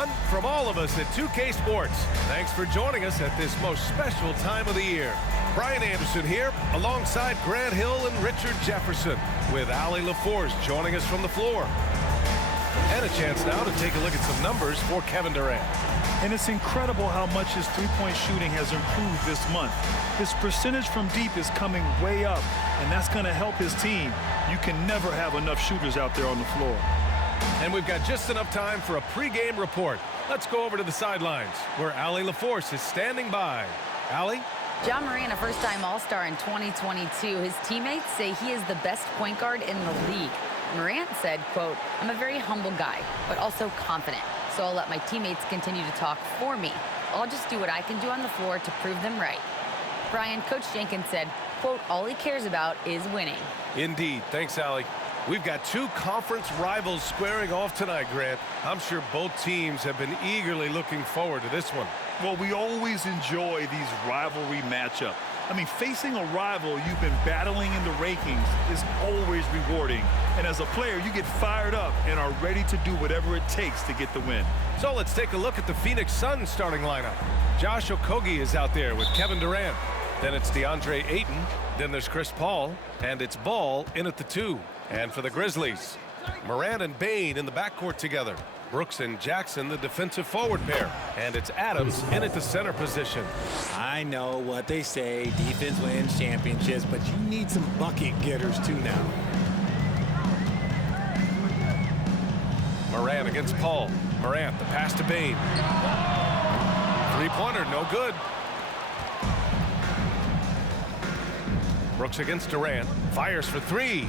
everyone. From all of us at 2K Sports, thanks for joining us at this most special time of the year. Brian Anderson here, alongside Grant Hill and Richard Jefferson, with Allie LaForce joining us from the floor. And a chance now to take a look at some numbers for Kevin Durant. And it's incredible how much his three-point shooting has improved this month. His percentage from deep is coming way up, and that's going to help his team. You can never have enough shooters out there on the floor. And we've got just enough time for a pregame report. Let's go over to the sidelines, where Allie LaForce is standing by. Allie? Ja Morant, a first-time All-Star in 2022. His teammates say he is the best point guard in the league. Morant said, quote, "I'm a very humble guy, but also confident. So I'll let my teammates continue to talk for me. I'll just do what I can do on the floor to prove them right." Brian, Coach Jenkins said, quote, "All he cares about is winning." Indeed. Thanks, Allie. We've got two conference rivals squaring off tonight, Grant. I'm sure both teams have been eagerly looking forward to this one. Well, we always enjoy these rivalry matchups. I mean, facing a rival you've been battling in the rankings is always rewarding. And as a player, you get fired up and are ready to do whatever it takes to get the win. So let's take a look at the Phoenix Suns starting lineup. Josh Okogie is out there with Kevin Durant. Then it's DeAndre Ayton. Then there's Chris Paul. And it's Ball in at the 2. And for the Grizzlies, Morant and Bane in the backcourt together. Brooks and Jackson, the defensive forward pair. And it's Adams in at the center position. I know what they say, defense wins championships, but you need some bucket getters too now. Morant against Paul. Morant, the pass to Bane. Three-pointer, no good. Brooks against Durant. Fires for 3.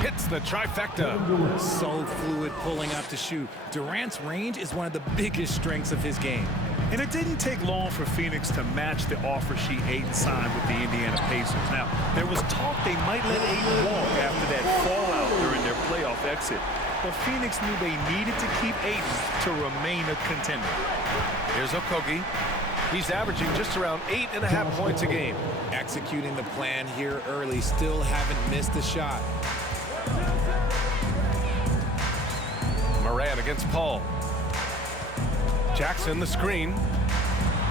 Hits the trifecta. So fluid pulling up to shoot. Durant's range is one of the biggest strengths of his game. And it didn't take long for Phoenix to match the offer sheet Ayton signed with the Indiana Pacers. Now, there was talk they might let Ayton walk after that fallout during their playoff exit. But Phoenix knew they needed to keep Ayton to remain a contender. Here's Okogie. He's averaging just around 8.5 points a game. Executing the plan here early, still haven't missed a shot. Morant against Paul. Jackson the screen.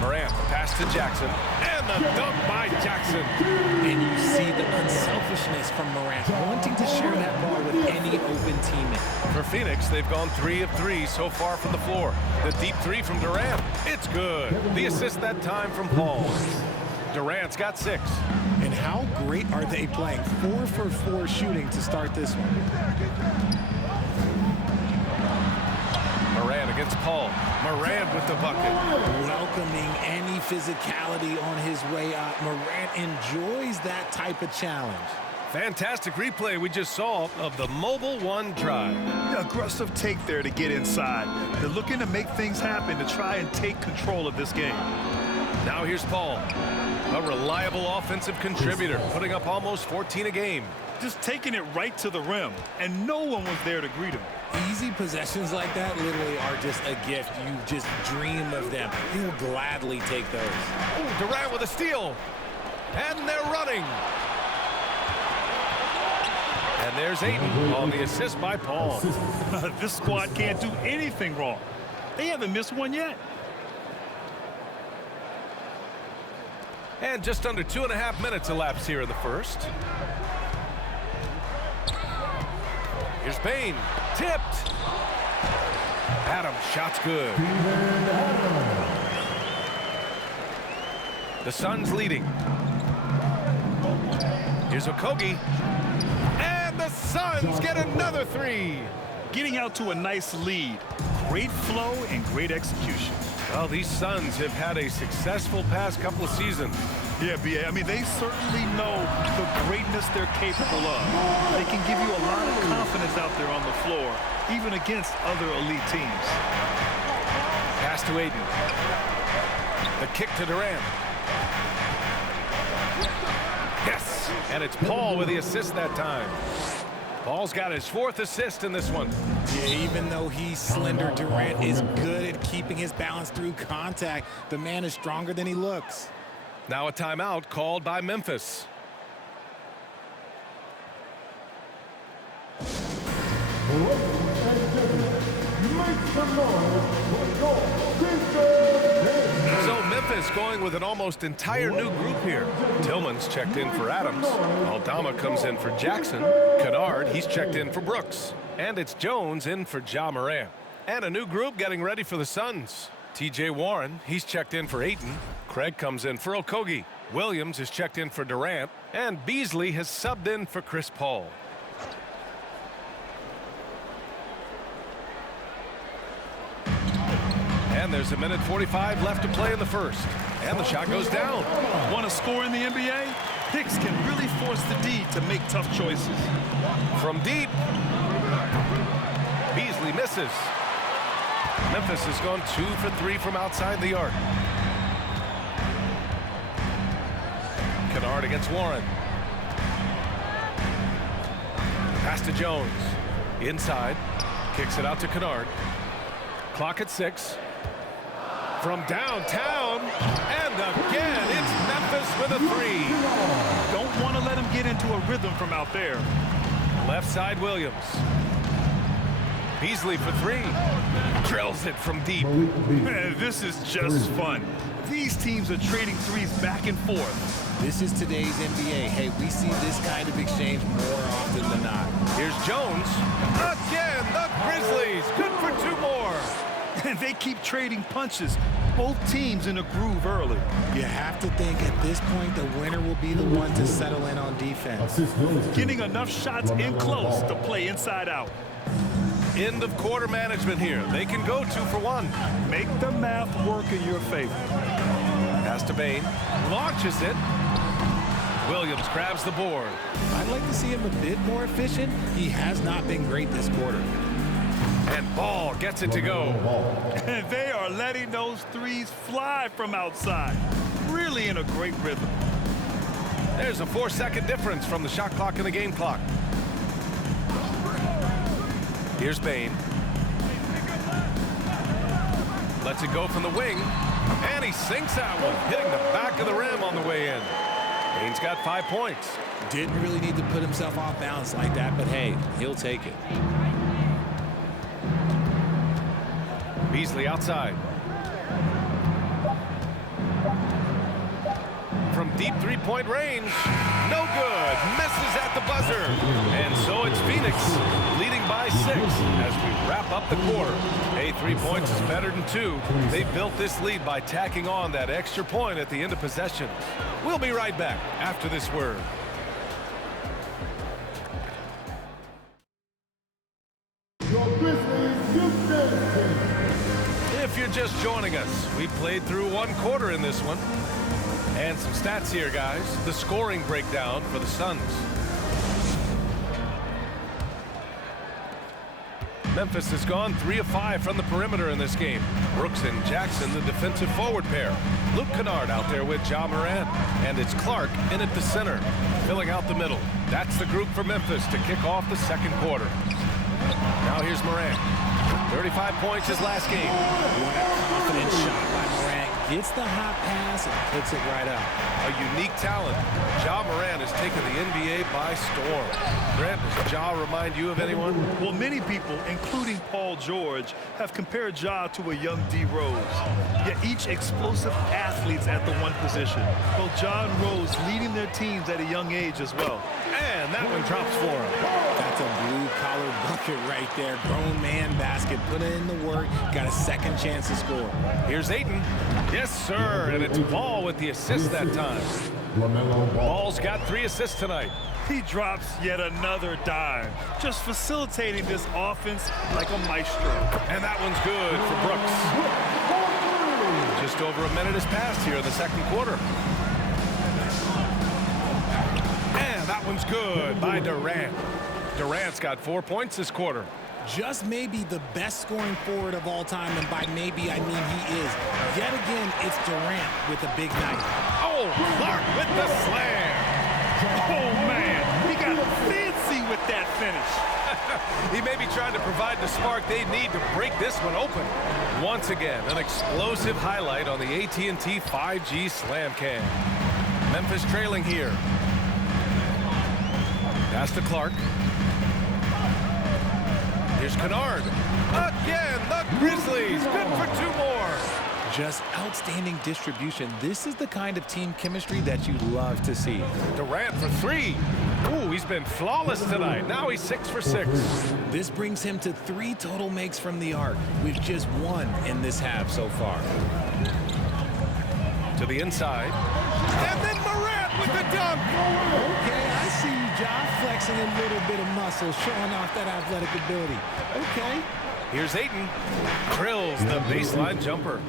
Morant the pass to Jackson. And the dunk by Jackson. And you see the unselfishness from Morant, wanting to share that ball with any open teammate. For Phoenix, they've gone 3 of 3 so far from the floor. The deep 3 from Durant. It's good. The assist that time from Paul. Durant's got 6. And how great are they playing? 4 for 4 shooting to start this one. Morant against Paul. Morant with the bucket. Welcoming any physicality on his way out. Morant enjoys that type of challenge. Fantastic replay we just saw of the Mobile One drive. Aggressive take there to get inside. They're looking to make things happen to try and take control of this game. Now here's Paul, a reliable offensive contributor, putting up almost 14 a game. Just taking it right to the rim, and no one was there to greet him. Easy possessions like that literally are just a gift. You just dream of them. He'll gladly take those. Oh, Durant with a steal. And they're running. And there's Ayton on the assist by Paul. This squad can't do anything wrong. They haven't missed one yet. And just under 2.5 minutes elapsed here in the first. Here's Bane. Tipped. Adams, shot's good. The Suns leading. Here's Okogie. And the Suns get another 3. Getting out to a nice lead. Great flow and great execution. Well, these Suns have had a successful past couple of seasons. Yeah, B.A. I mean, they certainly know the greatness they're capable of. They can give you a lot of confidence out there on the floor, even against other elite teams. Pass to Ayton. The kick to Durant. Yes, and it's Paul with the assist that time. Paul's got his 4th assist in this one. Yeah, even though he's slender, Durant is good at keeping his balance through contact. The man is stronger than he looks. Now a timeout called by Memphis. Make some noise. going with an almost entire new group here. Tillman's checked in for Adams. Aldama comes in for Jackson. Kennard, he's checked in for Brooks. And it's Jones in for Ja Morant. And a new group getting ready for the Suns. T.J. Warren, he's checked in for Ayton. Craig comes in for Okogie. Williams is checked in for Durant. And Beasley has subbed in for Chris Paul. And there's a minute 45 left to play in the first. And the shot goes down. Want to score in the NBA? Hicks can really force the D to make tough choices. From deep. Beasley misses. Memphis has gone 2 for 3 from outside the arc. Kennard against Warren. Pass to Jones. Inside. Kicks it out to Kennard. Clock at 6. From downtown. And again, it's Memphis with a 3. Don't want to let him get into a rhythm from out there. Left side, Williams. Beasley for 3. Drills it from deep. Man, this is just fun. These teams are trading threes back and forth. This is today's NBA. Hey, we see this kind of exchange more often than not. Here's Jones. Again, the Grizzlies. Good for 2 more. And they keep trading punches. Both teams in a groove early. You have to think at this point the winner will be the one to settle in on defense. Getting enough shots in close to play inside out. End of quarter management here. They can go 2 for 1. Make the math work in your favor. Pass to Bain. Launches it. Williams grabs the board. I'd like to see him a bit more efficient. He has not been great this quarter. And Ball gets it to go. And they are letting those threes fly from outside. Really in a great rhythm. There's a 4-second difference from the shot clock and the game clock. Here's Bain. Lets it go from the wing. And he sinks that one, hitting the back of the rim on the way in. Bain's got 5 points. Didn't really need to put himself off balance like that, but hey, he'll take it. Beasley outside. From deep 3-point range. No good. Misses at the buzzer. And so it's Phoenix leading by 6 as we wrap up the quarter. Hey, 3 points is better than 2. They built this lead by tacking on that extra point at the end of possession. We'll be right back after this word. If you're just joining us, we played through 1 quarter in this one. And some stats here, guys. The scoring breakdown for the Suns. Memphis has gone 3 of 5 from the perimeter in this game. Brooks and Jackson, the defensive forward pair. Luke Kennard out there with Ja Morant. And it's Clark in at the center, filling out the middle. That's the group for Memphis to kick off the second quarter. Now here's Morant. 35 points his last game. What a confident shot by Morant. Gets the hot pass and puts it right up. A unique talent. Ja Morant has taken the NBA by storm. Grant, does Ja remind you of anyone? Well, many people, including Paul George, have compared Ja to a young D. Rose. Yet each explosive athletes at the one position. Both Ja and Rose leading their teams at a young age as well. And that one drops for him. That's a blue-collar bucket right there. Grown man basket. Put in the work. Got a second chance to score. Here's Ayton. Yes, sir. And it's Ball with the assist that time. Ball's got 3 assists tonight. He drops yet another dime, just facilitating this offense like a maestro. And that one's good for Brooks. Just over a minute has passed here in the second quarter. And that one's good by Durant. Durant's got 4 points this quarter. Just maybe the best scoring forward of all time, and by maybe I mean he is. Yet again, it's Durant with a big night. Oh, Clark with the slam. Oh, man, he got fancy with that finish. He may be trying to provide the spark they need to break this one open. Once again, an explosive highlight on the AT&T 5G Slam Cam. Memphis trailing here. Pass to Clark. Here's Kennard. Again, the Grizzlies. Good for 2 more. Just outstanding distribution. This is the kind of team chemistry that you love to see. Durant for three. Ooh, he's been flawless tonight. Now he's 6 for 6. This brings him to 3 total makes from the arc, with just 1 in this half so far. To the inside. And then Morant with the dunk. Okay, I see you, Josh, flexing a little bit of muscle, showing off that athletic ability. Okay. Here's Ayton. Drills the baseline jumper.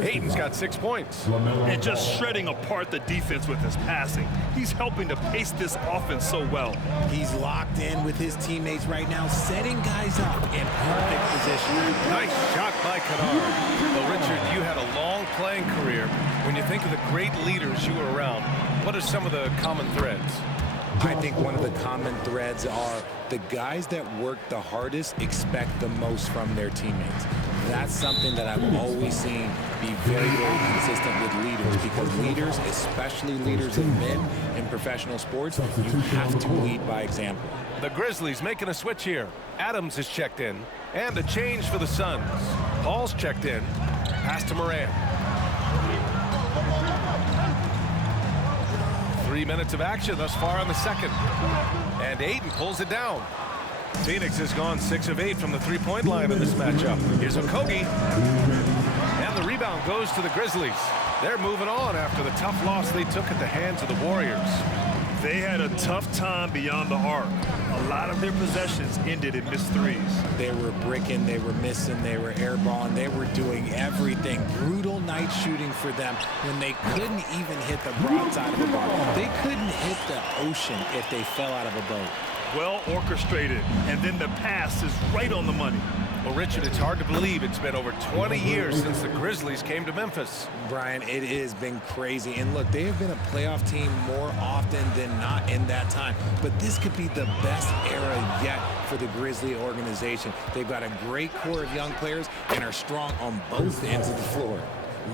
Ayton's got 6 points. And just shredding apart the defense with his passing. He's helping to pace this offense so well. He's locked in with his teammates right now, setting guys up in perfect position. Nice shot by Kennard. Well, Richard, you had a long playing career. When you think of the great leaders you were around, what are some of the common threads? I think one of the common threads are the guys that work the hardest expect the most from their teammates. That's something that I've always seen be very, very consistent with leaders, because leaders, especially leaders of men in professional sports, you have to lead by example. The Grizzlies making a switch here. Adams is checked in, and a change for the Suns. Paul's checked in. Pass to Morant. 3 minutes of action thus far in the second. And Ayton pulls it down. Phoenix has gone 6 of 8 from the three-point line in this matchup. Here's Okogie. And the rebound goes to the Grizzlies. They're moving on after the tough loss they took at the hands of the Warriors. They had a tough time beyond the arc. A lot of their possessions ended in missed threes. They were bricking, they were missing, they were airballing, they were doing everything. Brutal night shooting for them when they couldn't even hit the broadside of the bar. They couldn't hit the ocean if they fell out of a boat. Well orchestrated, and then the pass is right on the money. Well, Richard, it's hard to believe it's been over 20 years since the Grizzlies came to Memphis. Brian, it has been crazy. And look, they have been a playoff team more often than not in that time. But this could be the best era yet for the Grizzly organization. They've got a great core of young players and are strong on both ends of the floor.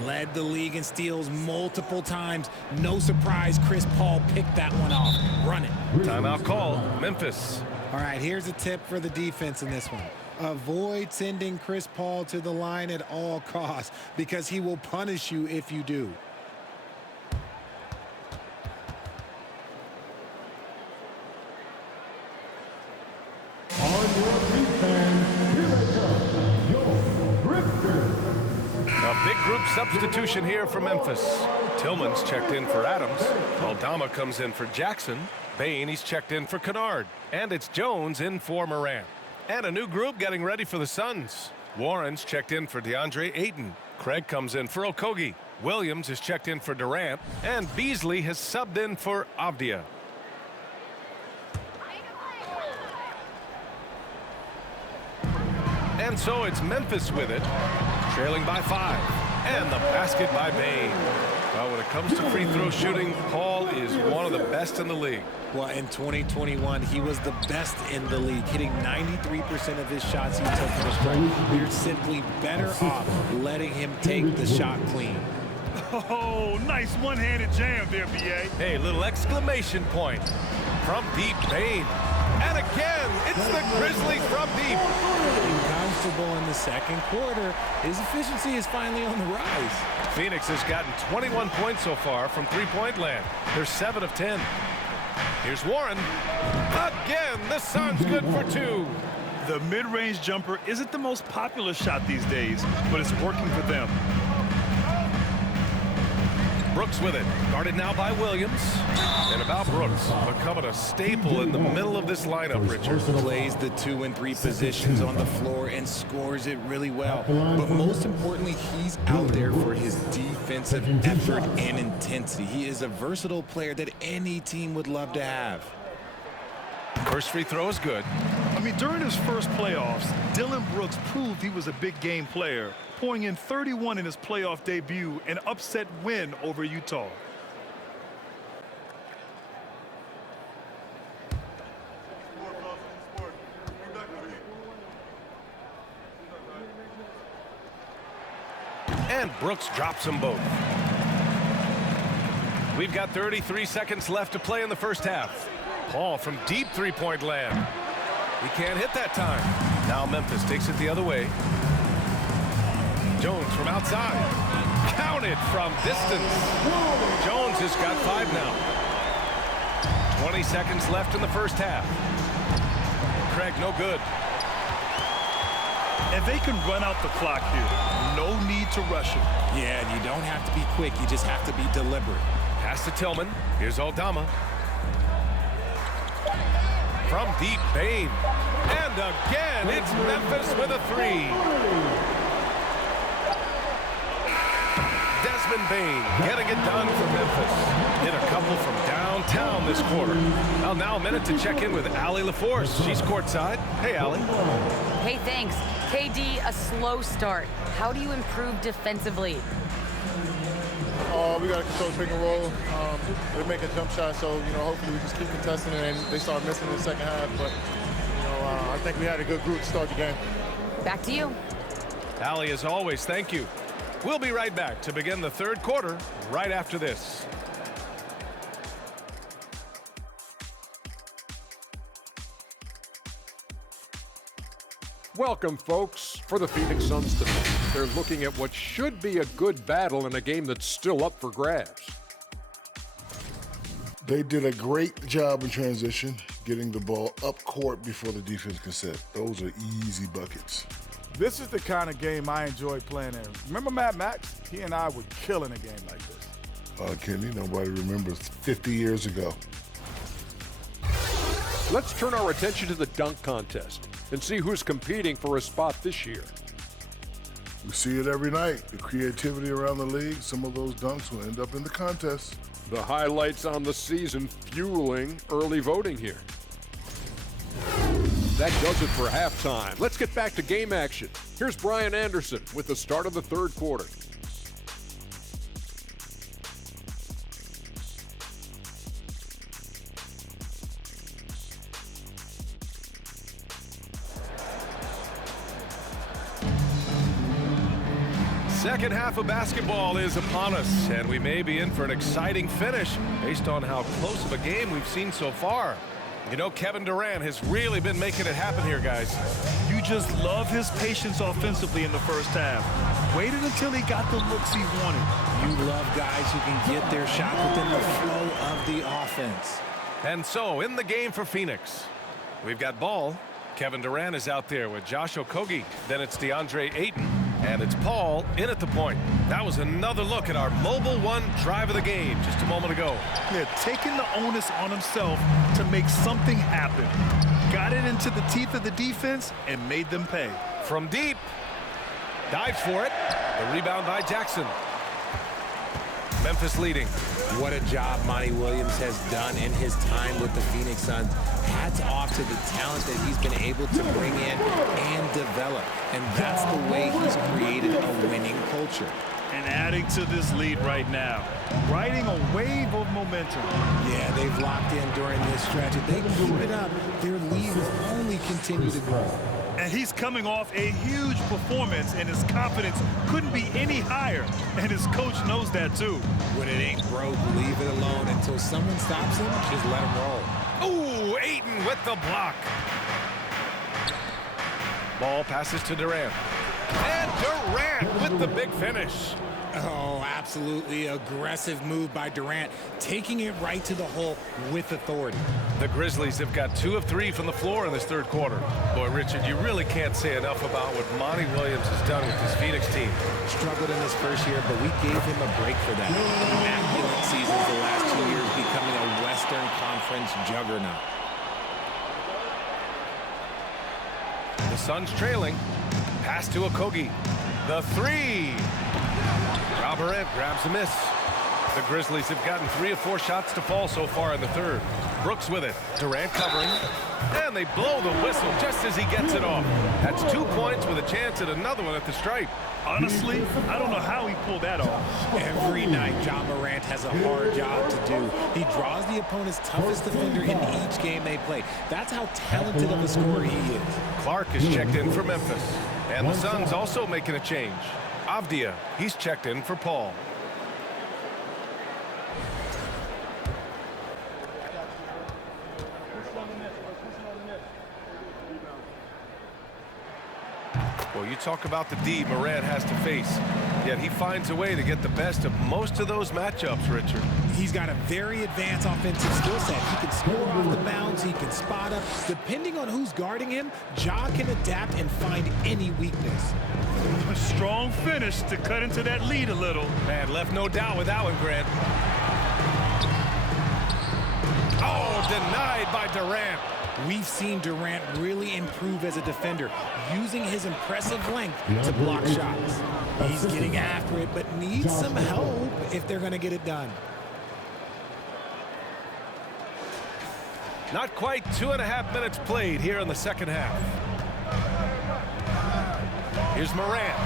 Led the league in steals multiple times. No surprise Chris Paul picked that one off. Run it. Timeout call, Memphis. All right, here's a tip for the defense in this one. Avoid sending Chris Paul to the line at all costs, because he will punish you if you do. A big group substitution here for Memphis. Tillman's checked in for Adams. Aldama comes in for Jackson. Bain, he's checked in for Kennard. And it's Jones in for Morant. And a new group getting ready for the Suns. Warren's checked in for DeAndre Ayton. Craig comes in for Okogie. Williams is checked in for Durant. And Beasley has subbed in for Avdia. And so it's Memphis with it, trailing by 5. And the basket by Bain. Well, when it comes to free throw shooting, Paul is one of the best in the league. Well, in 2021, he was the best in the league, hitting 93% of his shots he took from the stripe. You're simply better off letting him take the shot clean. Oh, nice one-handed jam there, B.A. Hey, little exclamation point from deep. Bain. And again, it's the Grizzlies from deep. Comfortable in the second quarter. His efficiency is finally on the rise. Phoenix has gotten 21 points so far from three-point land. They're 7 of 10. Here's Warren. Again, the Suns good for 2. The mid-range jumper isn't the most popular shot these days, but it's working for them. Brooks with it. Guarded now by Williams. And about Brooks, becoming a staple in the middle of this lineup, Richard. Plays the 2 and 3 positions on the floor and scores it really well. But most importantly, he's out there for his defensive effort and intensity. He is a versatile player that any team would love to have. First free throw is good. I mean, during his first playoffs, Dillon Brooks proved he was a big game player, pouring in 31 in his playoff debut, an upset win over Utah. And Brooks drops them both. We've got 33 seconds left to play in the first half. Paul from deep three-point land. He can't hit that time. Now Memphis takes it the other way. Jones from outside. Counted from distance. Jones has got 5 now. 20 seconds left in the first half. Craig, no good. And they can run out the clock here. No need to rush it. Yeah, you don't have to be quick. You just have to be deliberate. Pass to Tillman. Here's Aldama. From deep, Bain. And again, it's Memphis with a 3. Desmond Bain getting it done for Memphis. Hit a couple from downtown this quarter. Well, now a minute to check in with Allie LaForce. She's courtside. Hey, Allie. Hey, thanks. KD, a slow start. How do you improve defensively? We got to control pick and roll. They're making jump shots, so hopefully we just keep contesting it, and they start missing in the second half. But I think we had a good group to start the game. Back to you. Allie, as always, thank you. We'll be right back to begin the third quarter right after this. Welcome, folks. For the Phoenix Suns tonight, they're looking at what should be a good battle in a game that's still up for grabs. They did a great job in transition, getting the ball up court before the defense can set. Those are easy buckets. This is the kind of game I enjoy playing in. Remember Mad Max? He and I would kill in a game like this. Kenny, nobody remembers 50 years ago. Let's turn our attention to the dunk contest and see who's competing for a spot this year. We see it every night. The creativity around the league, some of those dunks will end up in the contest. The highlights on the season fueling early voting here. That does it for halftime. Let's get back to game action. Here's Brian Anderson with the start of the third quarter. Second half of basketball is upon us, and we may be in for an exciting finish based on how close of a game we've seen so far. Kevin Durant has really been making it happen here, guys. You just love his patience offensively in the first half. Waited until he got the looks he wanted. You love guys who can get their shot within the flow of the offense. And so, in the game for Phoenix, we've got ball. Kevin Durant is out there with Josh Okogie. Then it's DeAndre Ayton. And it's Paul in at the point. That was another look at our Mobile One drive of the game just a moment ago. Yeah, taking the onus on himself to make something happen. Got it into the teeth of the defense and made them pay. From deep. Dives for it. The rebound by Jackson. Memphis leading. What a job Monty Williams has done in his time with the Phoenix Suns. Hats off to the talent that he's been able to bring in and develop. And that's the way he's created a winning culture. And adding to this lead right now, riding a wave of momentum. Yeah, they've locked in during this stretch. If they keep it up, their lead will only continue to grow. And he's coming off a huge performance, and his confidence couldn't be any higher. And his coach knows that, too. When it ain't broke, leave it alone. Until someone stops him, just let him roll. Ooh, Ayton with the block. Ball passes to Durant. And Durant with the big finish. Oh, absolutely aggressive move by Durant, taking it right to the hole with authority. The Grizzlies have got 2 of 3 from the floor in this third quarter. Boy, Richard, you really can't say enough about what Monty Williams has done with this Phoenix team. Struggled in his first year, but we gave him a break for that. Immaculate seasons the last 2 years, becoming a Western Conference juggernaut. The Suns trailing. Pass to Okogie. The 3. Ja Morant grabs a miss. The Grizzlies have gotten 3 of 4 shots to fall so far in the third. Brooks with it. Durant covering. And they blow the whistle just as he gets it off. That's 2 points with a chance at another one at the stripe. Honestly, I don't know how he pulled that off. Every night, Ja Morant has a hard job to do. He draws the opponent's toughest defender in each game they play. That's how talented of a scorer he is. Clark is checked in for Memphis. And the Suns also making a change. Avdia, he's checked in for Paul. Well, you talk about the D Morant has to face. Yet he finds a way to get the best of most of those matchups, Richard. He's got a very advanced offensive skill set. He can score off the bounce. He can spot up. Depending on who's guarding him, Ja can adapt and find any weakness. A strong finish to cut into that lead a little. Man, left no doubt with that one, Grant. Oh, denied by Durant. We've seen Durant really improve as a defender, using his impressive length to block shots. He's getting after it, but needs some help if they're going to get it done. Not quite 2.5 minutes played here in the second half. Here's Morant.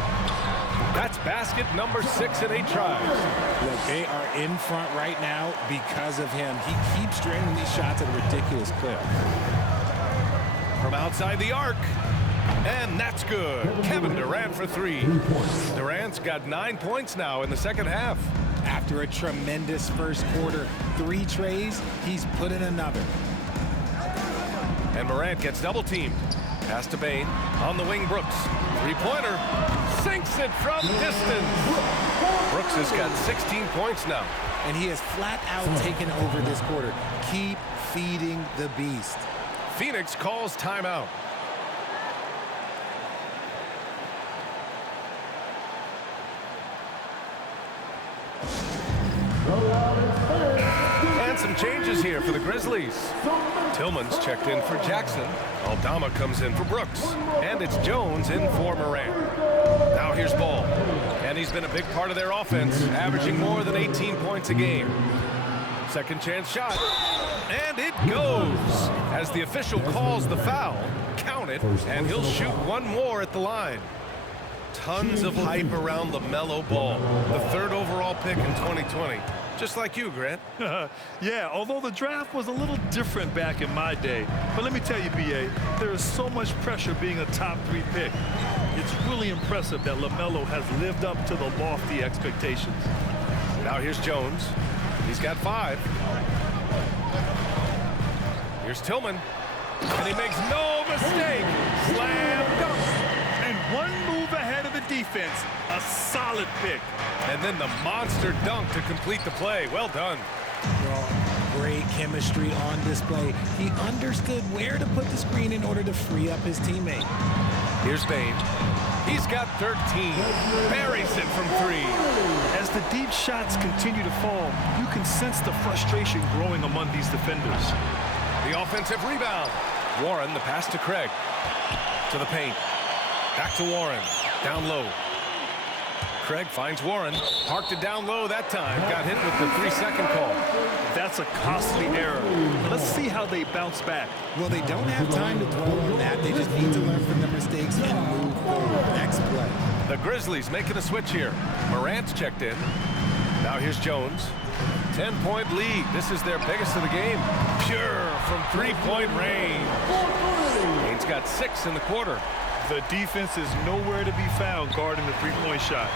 That's basket number 6 in 8 tries. Look, they are in front right now because of him. He keeps draining these shots at a ridiculous clip. From outside the arc. And that's good. Kevin Durant for 3. Durant's got 9 points now in the second half. After a tremendous first quarter, 3 trays, he's put in another. And Morant gets double-teamed. Pass to Bane. On the wing, Brooks. Three-pointer. Sinks it from distance. Brooks has got 16 points now. And he has flat out taken over this quarter. Keep feeding the beast. Phoenix calls timeout. And some changes here for the Grizzlies. Tillman's checked in for Jackson. Aldama comes in for Brooks. And it's Jones in for Morant. Now here's Ball. And he's been a big part of their offense, averaging more than 18 points a game. Second chance shot. And it goes. As the official calls the foul, count it, and he'll shoot one more at the line. Tons of hype around LaMelo Ball, the 3rd overall pick in 2020. Just like you, Grant. Yeah, although the draft was a little different back in my day. But let me tell you, B.A., there is so much pressure being a top 3 pick. It's really impressive that LaMelo has lived up to the lofty expectations. Now here's Jones. He's got 5. Here's Tillman. And he makes no mistake. Slam dunk. And one move ahead of the defense. A solid pick. And then the monster dunk to complete the play. Well done. Well, great chemistry on display. He understood where to put the screen in order to free up his teammate. Here's Bane. He's got 13. Buries it from 3. As the deep shots continue to fall, you can sense the frustration growing among these defenders. The offensive rebound. Warren, the pass to Craig. To the paint. Back to Warren. Down low. Craig finds Warren. Parked it down low that time. Got hit with the 3-second call. That's a costly error. Let's see how they bounce back. Well, they don't have time to dwell on that. They just need to learn from their mistakes and move forward. Next play. The Grizzlies making a switch here. Morant's checked in. Now here's Jones. 10-point lead. This is their biggest of the game. Pure from 3-point range. Kane's got 6 in the quarter. The defense is nowhere to be found guarding the 3-point shot.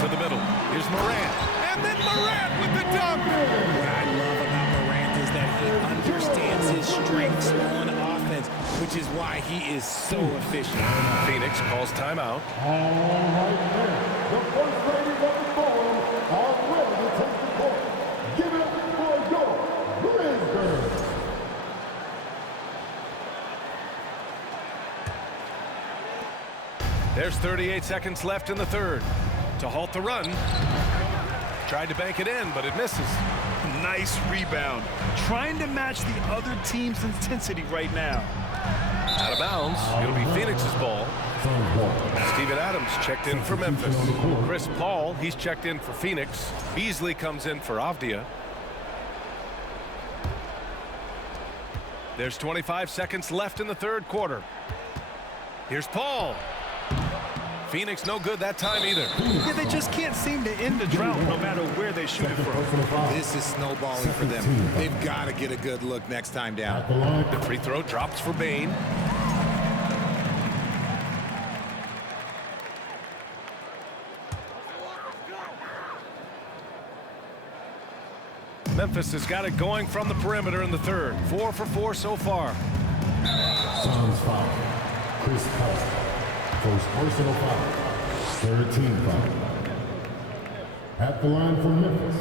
To the middle. Here's Morant. And then Morant with the dunk. What I love about Morant is that he understands his strengths on offense, which is why he is so efficient. Phoenix calls timeout. All right, man. The first ladies of the forum are ready to take the court. Give it up for your Grizzlies. There's 38 seconds left in the 3rd. To halt the run. Tried to bank it in, but it misses. Nice rebound. Trying to match the other team's intensity right now. Out of bounds. It'll be Phoenix's ball. Steven Adams checked in for Memphis. Chris Paul, he's checked in for Phoenix. Beasley comes in for Avdia. There's 25 seconds left in the 3rd quarter. Here's Paul. Phoenix no good that time either. Yeah, they just can't seem to end the drought no matter where they shoot it from. This is snowballing for them. They've got to get a good look next time down. The free throw drops for Bane. Memphis has got it going from the perimeter in the 3rd. 4 for 4 so far. Suns foul. Chris Paul. First personal foul. Third team foul. At the line for Memphis.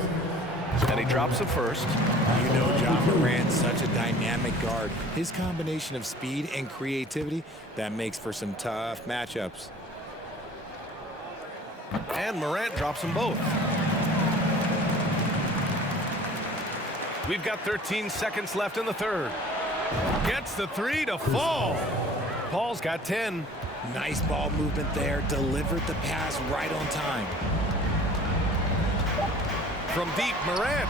And he drops it first. You know, Ja Morant's such a dynamic guard. His combination of speed and creativity, that makes for some tough matchups. And Morant drops them both. We've got 13 seconds left in the third. Gets the three to fall. Paul's got 10. Nice ball movement there. Delivered the pass right on time. From deep, Morant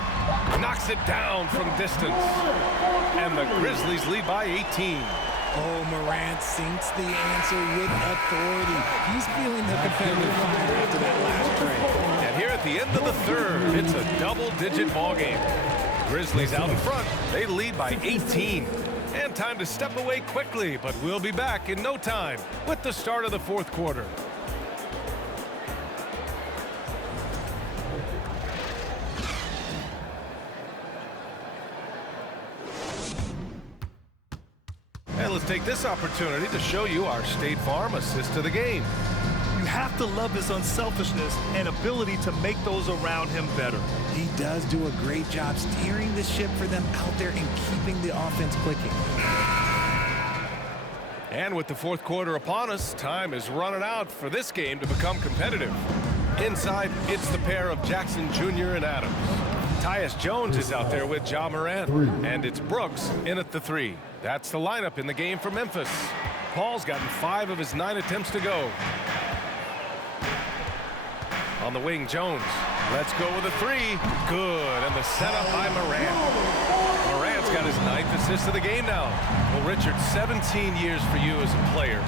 knocks it down from distance. And the Grizzlies lead by 18. Oh, Morant sinks the answer with authority. He's feeling the competitive fire after that last tray. And here at the end of the third, it's a double-digit ball game. Grizzlies out in front. They lead by 18. And time to step away quickly, but we'll be back in no time with the start of the fourth quarter. And let's take this opportunity to show you our State Farm assist to the game. You have to love his unselfishness and ability to make those around him better. He does do a great job steering the ship for them out there and keeping the offense clicking. And with the fourth quarter upon us, time is running out for this game to become competitive. Inside, it's the pair of Jackson Jr. and Adams. Tyus Jones is out there with Ja Morant. And it's Brooks in at the three. That's the lineup in the game for Memphis. Paul's gotten 5 of his 9 attempts to go. On the wing, Jones. Let's go with a three. Good. And the setup by Morant. Morant's got his 9th assist of the game now. Well, Richard, 17 years for you as a player.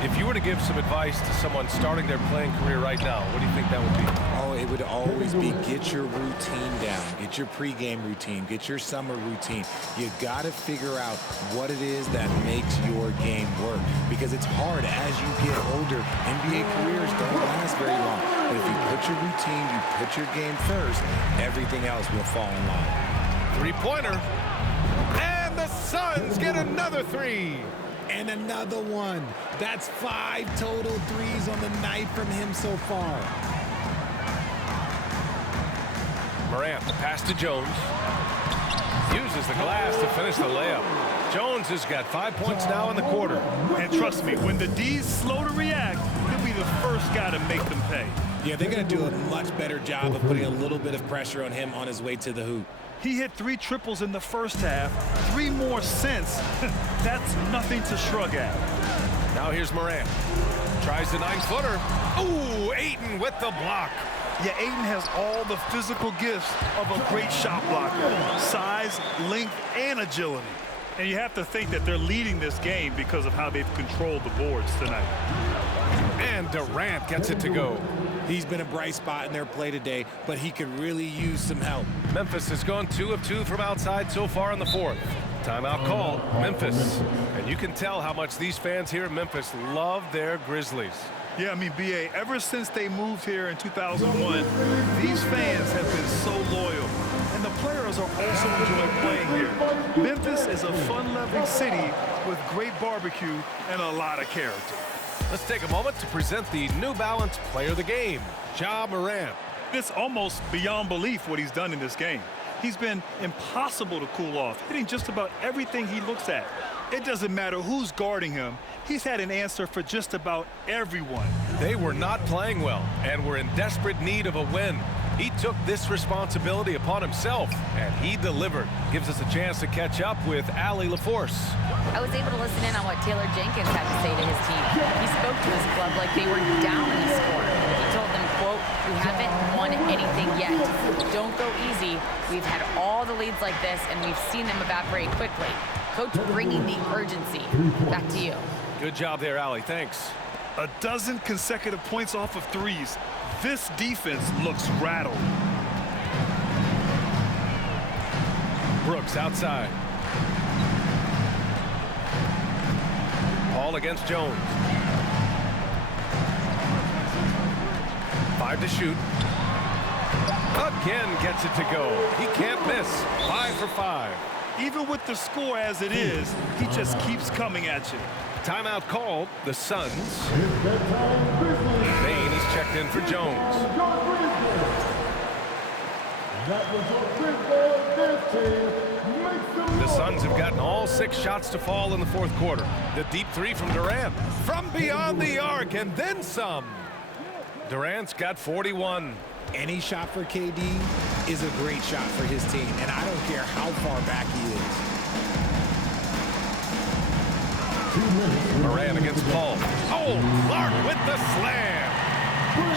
If you were to give some advice to someone starting their playing career right now, what do you think that would be? Oh, it would always be get your routine down. Get your pregame routine. Get your summer routine. You got to figure out what it is that makes your game work. Because it's hard as you get older. NBA careers don't last very long. But if you put your routine, you put your game first, everything else will fall in line. Three-pointer. And the Suns get another three. And another one. That's 5 total threes on the night from him so far. Morant, the pass to Jones. Uses the glass to finish the layup. Jones has got 5 points now in the quarter. And trust me, when the D's slow to react, he'll be the first guy to make them pay. Yeah, they're going to do a much better job of putting a little bit of pressure on him on his way to the hoop. He hit 3 triples in the first half, 3 more since. That's nothing to shrug at. Now here's Morant. Tries the 9-footer. Ooh, Ayton with the block. Yeah, Ayton has all the physical gifts of a great shot blocker. Size, length, and agility. And you have to think that they're leading this game because of how they've controlled the boards tonight. And Durant gets it to go. He's been a bright spot in their play today, but he could really use some help. Memphis has gone 2 of 2 from outside so far in the fourth. Timeout call, Memphis. And you can tell how much these fans here in Memphis love their Grizzlies. Yeah, I mean, B.A., ever since they moved here in 2001, these fans have been so loyal. And the players are also enjoying playing here. Memphis is a fun-loving city with great barbecue and a lot of character. Let's take a moment to present the New Balance Player of the Game, Ja Morant. It's almost beyond belief what he's done in this game. He's been impossible to cool off, hitting just about everything he looks at. It doesn't matter who's guarding him. He's had an answer for just about everyone. They were not playing well and were in desperate need of a win. He took this responsibility upon himself, and he delivered. Gives us a chance to catch up with Allie LaForce. I was able to listen in on what Taylor Jenkins had to say to his team. He spoke to his club like they were down in the score. He told them, quote, "We haven't won anything yet. Don't go easy. We've had all the leads like this, and we've seen them evaporate quickly." Coach bringing the urgency. Back to you. Good job there, Allie. Thanks. A dozen consecutive points off of threes. This defense looks rattled. Brooks outside. Paul against Jones. 5 to shoot. Again gets it to go. He can't miss. 5 for 5. Even with the score as it is, he just keeps coming at you. Timeout called. The Suns. Bain is checked in for Jones. That was your big boy. This team makes them The Suns have gotten all 6 shots to fall in the fourth quarter. The deep three from Durant. From beyond the arc and then some. Durant's got 41. Any shot for KD is a great shot for his team, and I don't care how far back he is. Morant against Paul. Oh, Clark with the slam.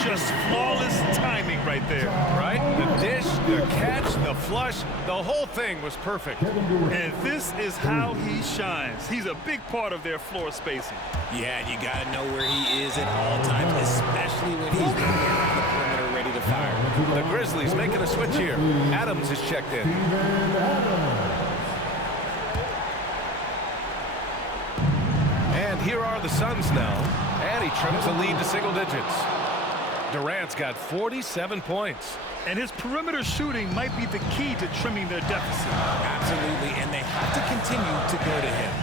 Just flawless timing right there. Right? The dish, the catch, the flush, the whole thing was perfect. And this is how he shines. He's a big part of their floor spacing. Yeah, and you got to know where he is at all times, especially when he's running around the perimeter ready to fire. The Grizzlies making a switch here. Adams is checked in. And here are the Suns now. And he trims the lead to single digits. Durant's got 47 points. And his perimeter shooting might be the key to trimming their deficit. Absolutely, and they have to continue to go to him.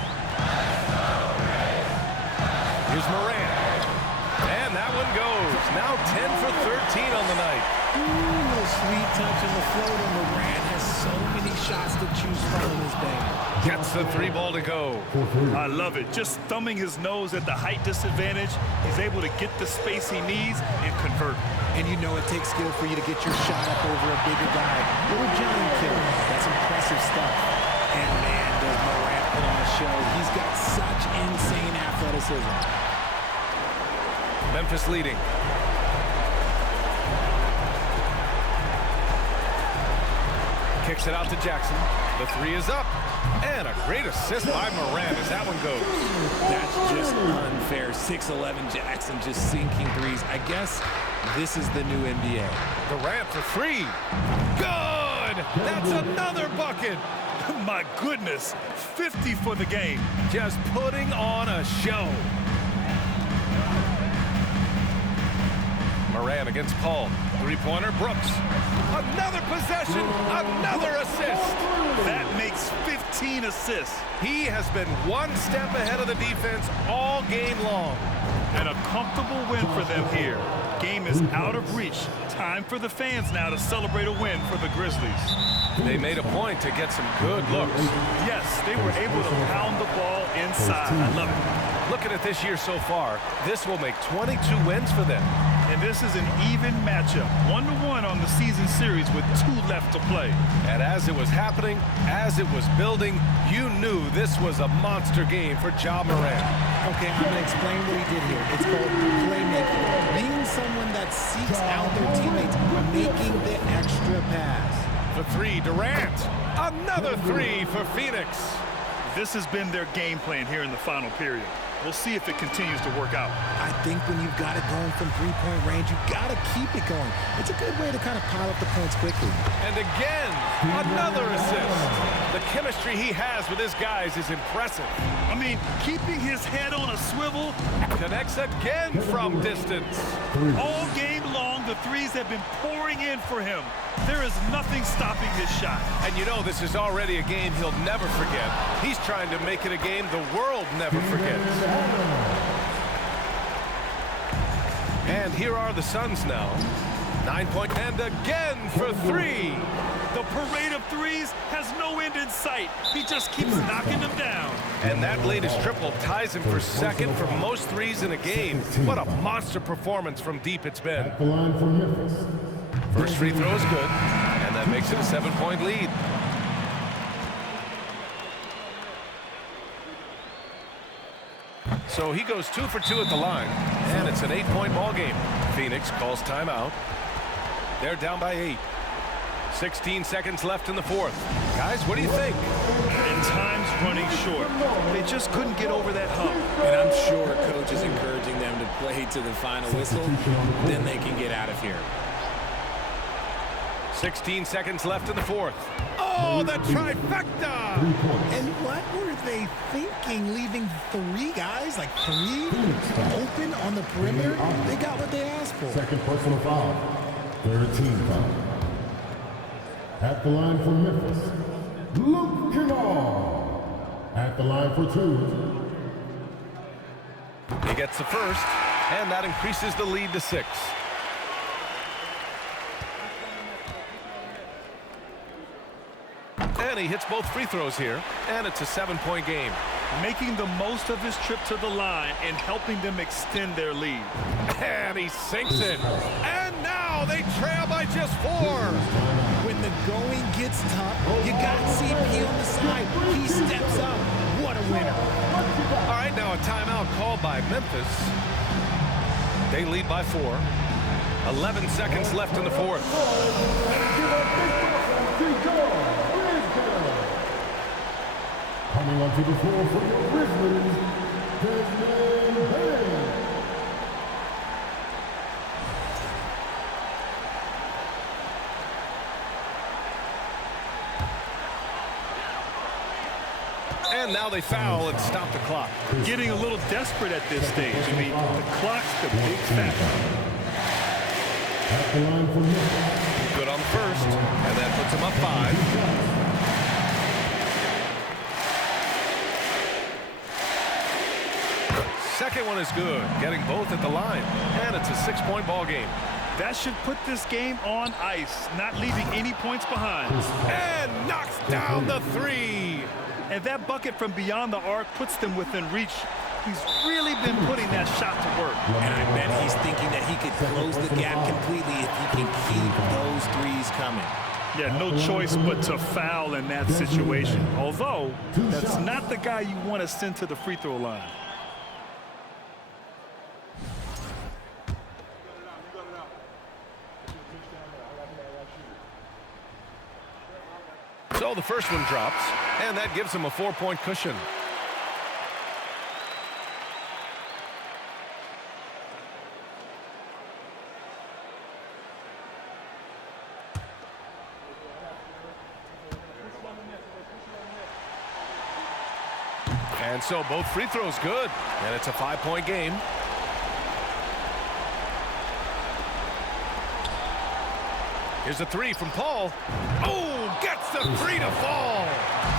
Here's Morant. And that one goes. Now 10 for 13 on the night. Ooh, little sweet touch on the floater. Morant has so many shots to choose from in his bag. Gets the 3 ball to go. I love it. Just thumbing his nose at the height disadvantage, he's able to get the space he needs and convert. And you know it takes skill for you to get your shot up over a bigger guy. Little giant killer. That's impressive stuff. And man, does Morant put on a show. He's got such insane athleticism. Memphis leading. Kicks it out to Jackson. The 3 is up. And a great assist by Morant as that one goes. That's just unfair. 6'11" Jackson just sinking threes. I guess this is the new NBA. Durant for 3. Good! That's another bucket. My goodness, 50 for the game. Just putting on a show. Morant against Paul. 3-pointer, Brooks. Another possession, another assist. That makes 15 assists. He has been one step ahead of the defense all game long. And a comfortable win for them here. Game is out of reach. Time for the fans now to celebrate a win for the Grizzlies. They made a point to get some good looks. Yes, they were able to pound the ball inside. I love it. Looking at this year so far, this will make 22 wins for them. And this is an even matchup, 1-1 on the season series with 2 left to play. And as it was happening, as it was building, you knew this was a monster game for Ja Morant. Okay, I'm going to explain what he did here. It's called playmaking. Being someone that seeks out their teammates, making the extra pass. The 3, Durant. Another 3 for Phoenix. This has been their game plan here in the final period. We'll see if it continues to work out. I think when you've got it going from 3-point range, you've got to keep it going. It's a good way to kind of pile up the points quickly. And again, another assist. The chemistry he has with his guys is impressive. I mean, keeping his head on a swivel. Connects again from distance. All game long, the threes have been pouring in for him. There is nothing stopping his shot. And you know this is already a game he'll never forget. He's trying to make it a game the world never forgets. And here are the Suns now. 9-point and again for 3. The parade of threes has no end in sight. He just keeps knocking them down. And that latest triple ties him for second for most threes in a game. What a monster performance from deep it's been. At the line for Memphis. First free throw is good, and that makes it a 7-point lead. So he goes 2 for 2 at the line, and it's an 8-point ball game. Phoenix calls timeout. They're down by 8. 16 seconds left in the fourth. Guys, what do you think? And time's running short. They just couldn't get over that hump. And I'm sure coach is encouraging them to play to the final whistle. Then they can get out of here. 16 seconds left in the fourth. Oh, the trifecta! And what were they thinking, leaving 3 guys, like 3 open on the perimeter? They got what they asked for. Second personal foul. 13 foul. At the line for Memphis, Luke Kennard. At the line for 2. He gets the first, and that increases the lead to 6. And he hits both free throws here, and it's a 7-point game. Making the most of his trip to the line and helping them extend their lead. And he sinks it. And now they trail by just 4. When the going gets tough, you got CP on the side. He steps up. What a winner. All right, now a timeout called by Memphis. They lead by 4. 11 seconds left in the fourth. Coming onto the floor for your Grizzlies, Desmond Bain. And now they foul and stop the clock. Getting a little desperate at this stage. I mean, the clock's the big factor. At the line for Memphis. Good on the first, and that puts him up 5. Second one is good, getting both at the line, and it's a 6-point ball game. That should put this game on ice, not leaving any points behind. And knocks down the 3. And that bucket from beyond the arc puts them within reach. He's really been putting that shot to work. And I bet he's thinking that he could close the gap completely if he can keep those threes coming. Yeah, no choice but to foul in that situation. Although, that's not the guy you want to send to the free throw line. So the first one drops, and that gives him a 4-point cushion. And so both free throws good, and it's a 5-point game. Here's a 3 from Paul. Oh, gets the 3 to fall.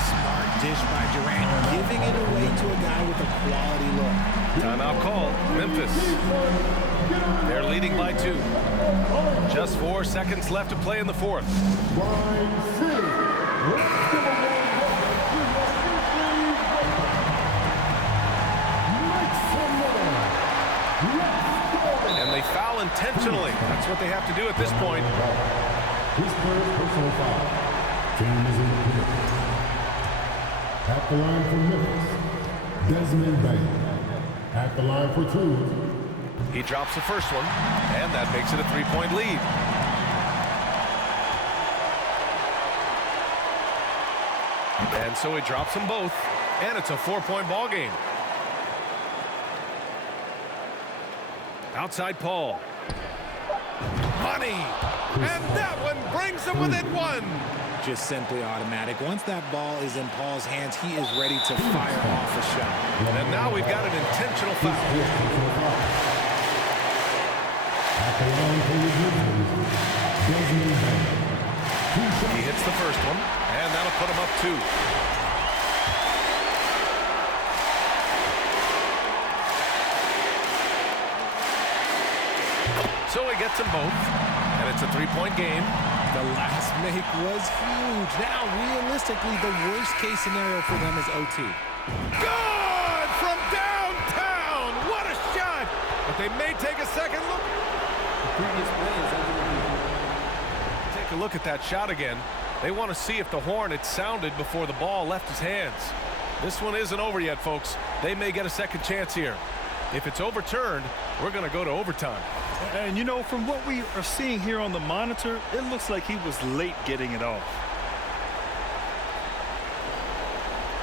Smart dish by Durant, giving it away to a guy with a quality look. Timeout call, Memphis. They're leading by 2. Just 4 seconds left to play in the fourth. And they foul intentionally. That's what they have to do at this point. His third personal foul. Team is in the clear. At the line for Memphis, Desmond Bain. At the line for 2. He drops the first one, and that makes it a 3-point lead. And so he drops them both, and it's a 4-point ball game. Outside Paul. Money! And that one brings him within 1. Just simply automatic. Once that ball is in Paul's hands, he is ready to fire off a shot. And now we've got an intentional foul. At the line for the Grizzlies, Desmond Bain. He hits the first one, and that'll put him up 2. So he gets them both, and it's a 3-point game. The last make was huge. Now, realistically, the worst-case scenario for them is OT. Good from downtown! What a shot! But they may take a second look. Take a look at that shot again. They want to see if the horn had sounded before the ball left his hands. This one isn't over yet, folks. They may get a second chance here. If it's overturned, we're going to go to overtime. And, you know, from what we are seeing here on the monitor, it looks like he was late getting it off.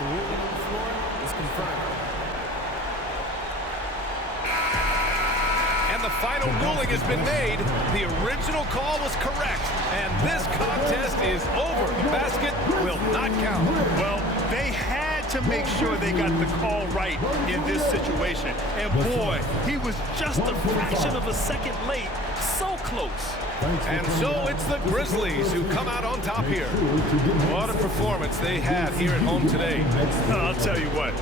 The ruling on the floor is confirmed. And the final ruling has been made. The original call was correct. And this contest is over. The basket will not count. Well, they had to make sure they got the call right in this situation. And boy, he was just a fraction of a second late. So close. And so it's the Grizzlies who come out on top here. What a performance they had here at home today. I'll tell you what,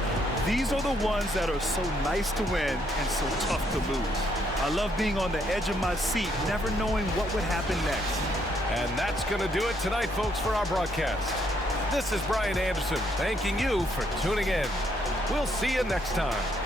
these are the ones that are so nice to win and so tough to lose. I love being on the edge of my seat, never knowing what would happen next. And that's going to do it tonight, folks, for our broadcast. This is Brian Anderson thanking you for tuning in. We'll see you next time.